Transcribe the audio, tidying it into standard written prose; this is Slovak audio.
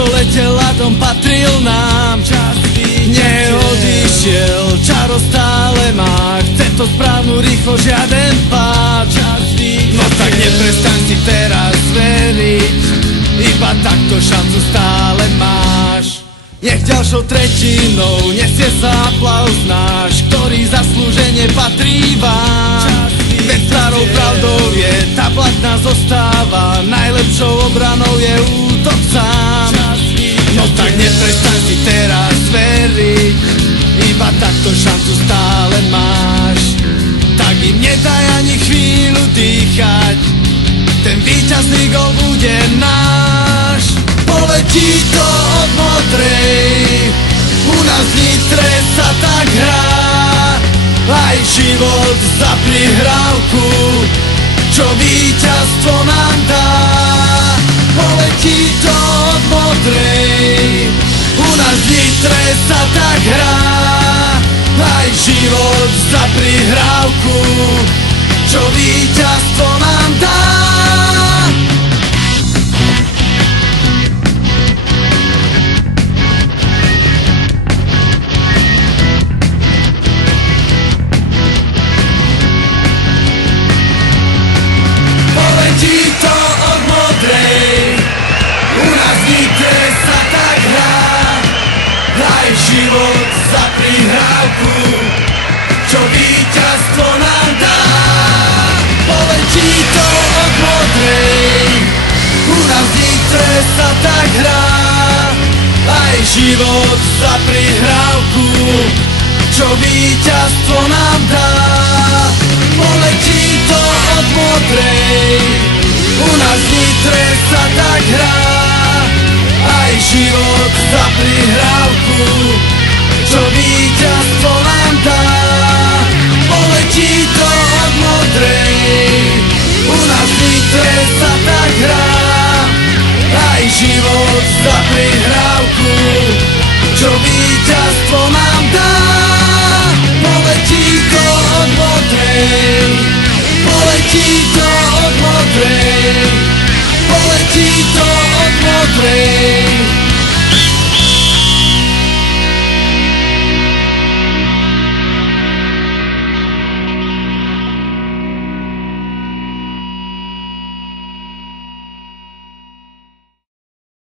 čo letel ľadom, patril nám. Neodišiel, čaro stále má, chce to správnu rýchlo, žiaden pád. No tak neprestaň si teraz veriť, iba takto šancu stále máš. Nech ďalšou tretinou nesie sa aplauz náš, ktorý zaslúžene patrí vám. Veď starou pravdou je, tá platná zostáva, najlepšou obranou je útok sám. No tak neprestaň si teraz veriť, iba takto šancu stále máš. Tak im nedaj ani chvíľu dýchať, ten víťazný gól bude náš. Poletí to od Modrej, u nás v Nitre sa tak hrá, aj život za prihrávku, čo víťazstvo nám dá. Poletí to od Modrej, u nás v Nitre sa tak hrá, aj život za prihrávku, čo víťazstvo nám dá. Poletí to od Modrej, u nás v Nitre sa tak hrá, aj život za prihrávku, čo víťazstvo nám dá. Poletí to od Modrej, u nás v Nitre sa tak hrá, aj život za prihrávku, čo víťazstvo nám dá. Poletí to od Modrej, u nás v Nitre sa tak hrá, aj život za prihrávku, čo